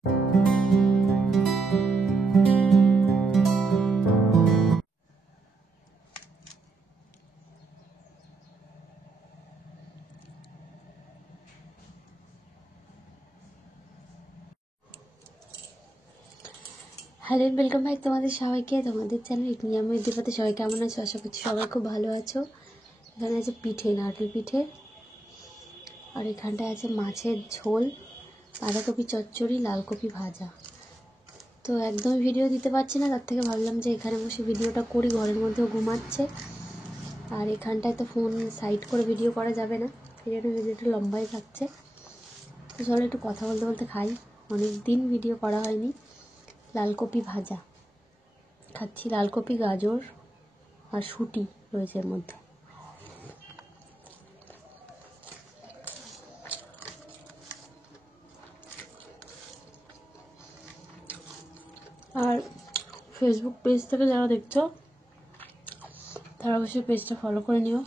Hello welcome back তোমাদের সবাইকে, তোমাদের চ্যানেল আমি দীপাতে। সবাই কেমন আছো? আশা করছি সবাই খুব ভালো আছো। এখানে আছে পিঠে, নারকেল পিঠে, আর এখানটায় আছে মাছের ঝোল, বাঁধাকপি চচ্চড়ি, লালকপি ভাজা। তো একদমই ভিডিও দিতে পারছি না, তার থেকে ভাবলাম যে এখানে বসে ভিডিওটা করি। ঘরের মধ্যেও ঘুমাচ্ছে, আর এখানটায় তো ফোন সাইড করে ভিডিও করা যাবে না, ভিডিওটা লম্বাই থাকছে। তো চলো একটু কথা বলতে বলতে খাই, অনেক দিন ভিডিও করা হয়নি। লালকপি ভাজা খাচ্ছি, লালকপি, গাজর আর শুঁটি রয়েছে এর মধ্যে। আর ফেসবুক পেজ থেকে যারা দেখছো তারা অবশ্যই পেজটা ফলো করে নিও।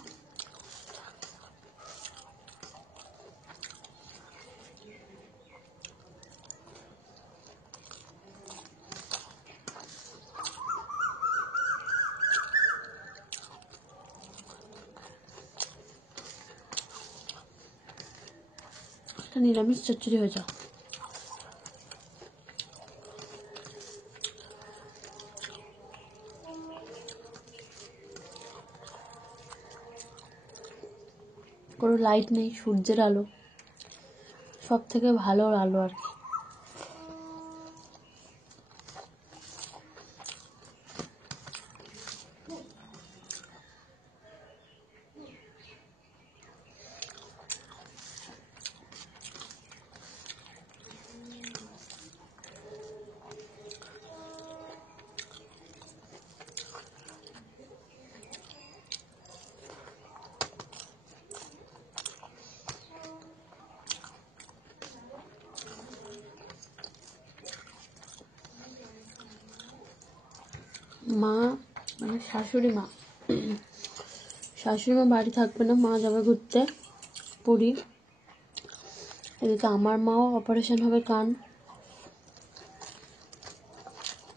নিরামিষ চচ্চড়ি হয়েছে। কোনো লাইট নেই, সূর্যের আলো সব থেকে ভালো আলো আর কি। মা মানে শাশুড়ি মা বাড়ি থাকবে না, মা যাবে ঘুরতে পুরী। এদিকে আমার মাও অপারেশন হবে কান,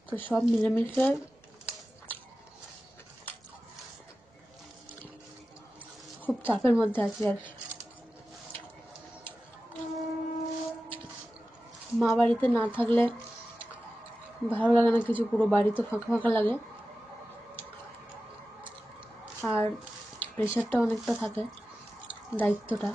তো সব মিলেমিশে খুব চাপের মধ্যে আছি আর। মা বাড়িতে না থাকলে ভালো লাগে না কিছু, পুরো বাড়ি তো ফাঁকা ফাঁকা লাগে, আর প্রেশারটা অনেকটা থাকে, দায়িত্বটা।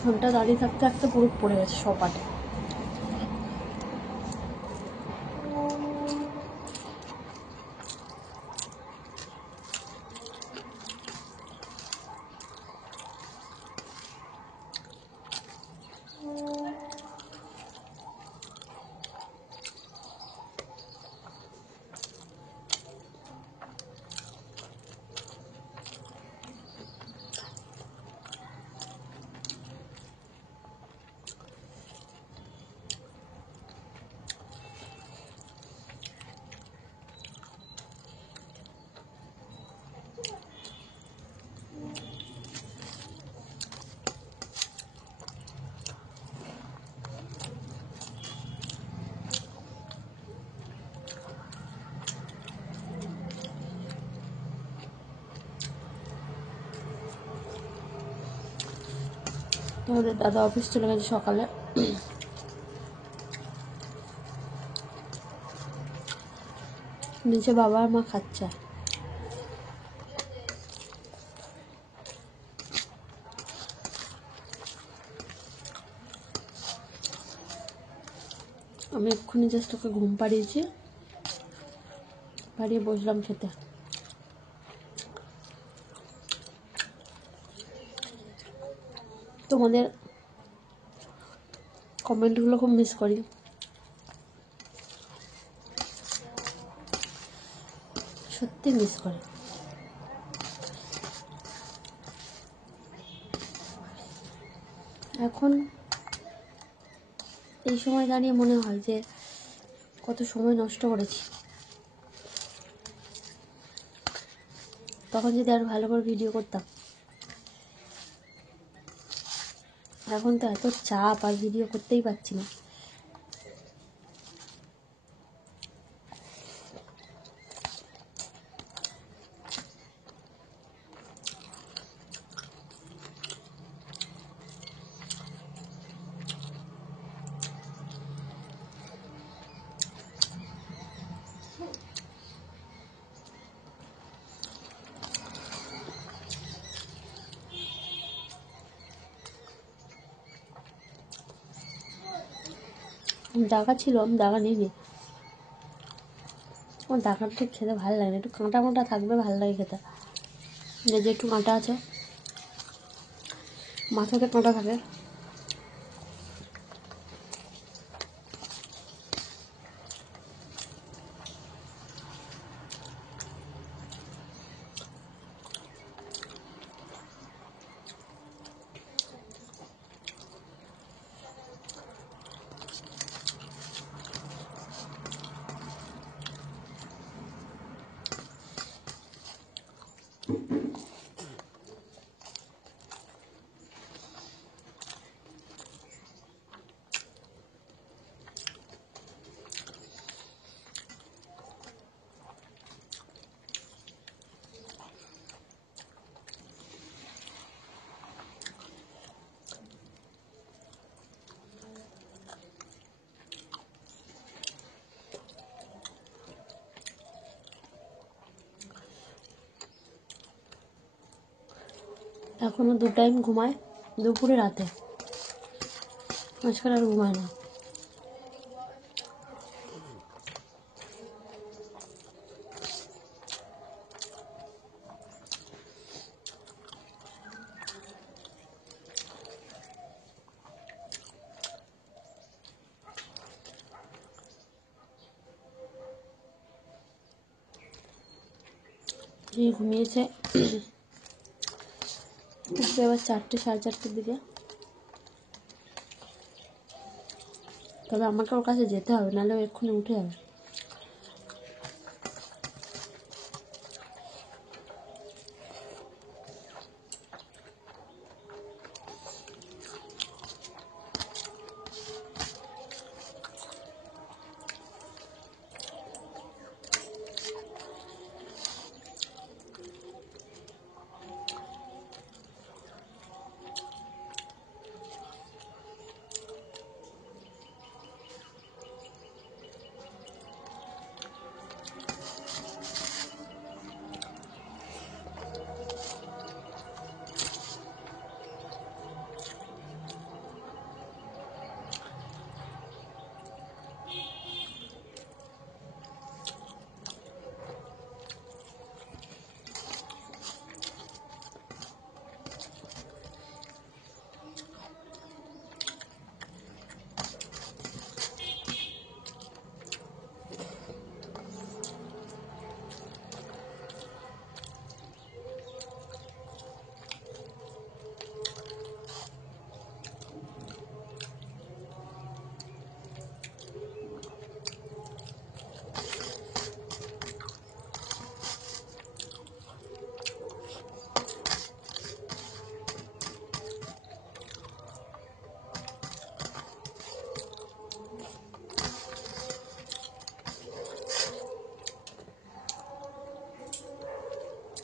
ফোনটা দাঁড়িয়ে থাকতে থাকতে পুরো পড়ে গেছে সপাটে। তোমাদের দাদা অফিস চলে গেছে সকালে, নিচে বাবা আর মা খাচ্ছে। আমি এক্ষুনি জাস্ট ওকে ঘুম পাড়িয়েছি, পাড়িয়ে বসলাম খেতে। তোমাদের কমেন্টগুলো খুব মিস করি, সত্যি মিস করি। এখন এই সময় দাঁড়িয়ে মনে হয় যে কত সময় নষ্ট করেছি। তখন যদি আরো ভালো করে ভিডিও করতাম। এখন তো এত চাপ, আর ভিডিও করতেই পারছি না। দাগা ছিল, আমি দাগা নিইনি। আমার দাগাটা ঠিক খেতে ভালো লাগে না, একটু কাঁটা কাঁটা থাকবে ভালো লাগে খেতে। যে একটু কাঁটা আছে, মাথাতে কাঁটা থাকে। এখনো 2 টাইম ঘুমায়, দুপুরে রাতে, মাঝখানে আর ঘুমায় না। ঘুমিয়েছে, উঠবে এবার 4টে, 4:30টার দিকে। তবে আমাকে ওর কাছে যেতে হবে, নাহলে ও এক্ষুনি উঠে যাবে।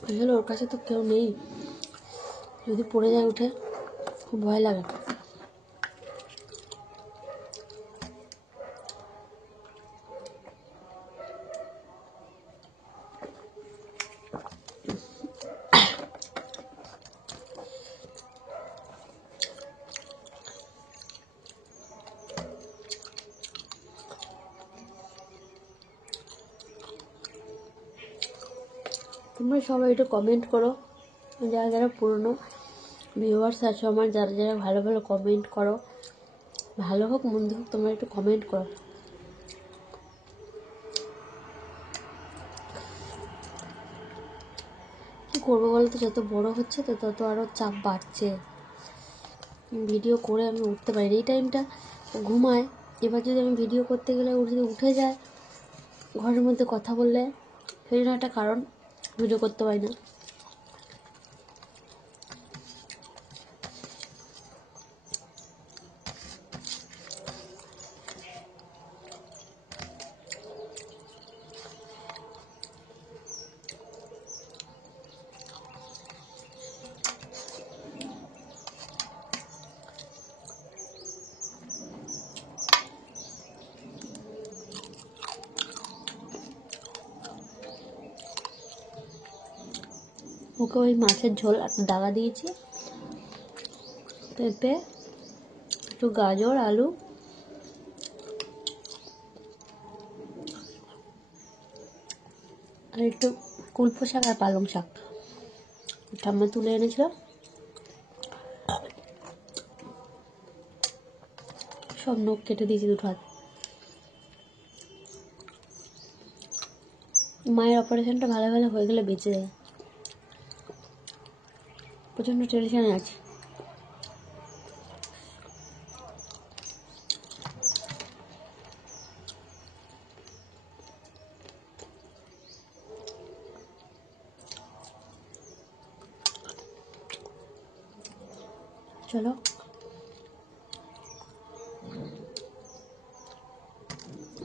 আসলে ওর কাছে তো কেউ নেই, যদি পড়ে যায় উঠে খুব ভয় লাগে। তোমরা সবাই একটু কমেন্ট করো, যারা যারা পুরনো ভিউয়ার্স আছো আমার, যারা যারা ভালো ভালো কমেন্ট করো, ভালো হোক মন্দ হোক তোমরা একটু কমেন্ট করো। কী করবো বলো তো, যত বড় হচ্ছে তো তত আরও চাপ বাড়ছে। ভিডিও করে আমি উঠতে পারি, এই টাইমটা ঘুমায়। এবার যদি আমি ভিডিও করতে গেলে যদি উঠে যায় ঘরের মধ্যে কথা বললে, সেই জন্য একটা কারণ ভিডিও করতে পারি না। ওকে ওই মাছের ঝোল একটা দাগা দিয়েছি, পেঁপে, একটু গাজর, আলু, আর একটু কুলপো শাক আর পালং শাক ঠাম্মা তুলে এনেছিল, সব নখ কেটে দিয়েছি দুটো হাত। মায়ের অপারেশনটা ভালো ভালো হয়ে গেলে বেঁচে যায়, প্রচণ্ড টেনশনে আছে। চলো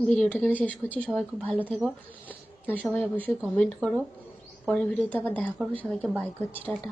ভিডিওটা এখানে শেষ করছি। সবাই খুব ভালো থেকো আর সবাই অবশ্যই কমেন্ট করো। পরের ভিডিওতে আবার দেখা করবো। সবাইকে বাই করছি, টাটা।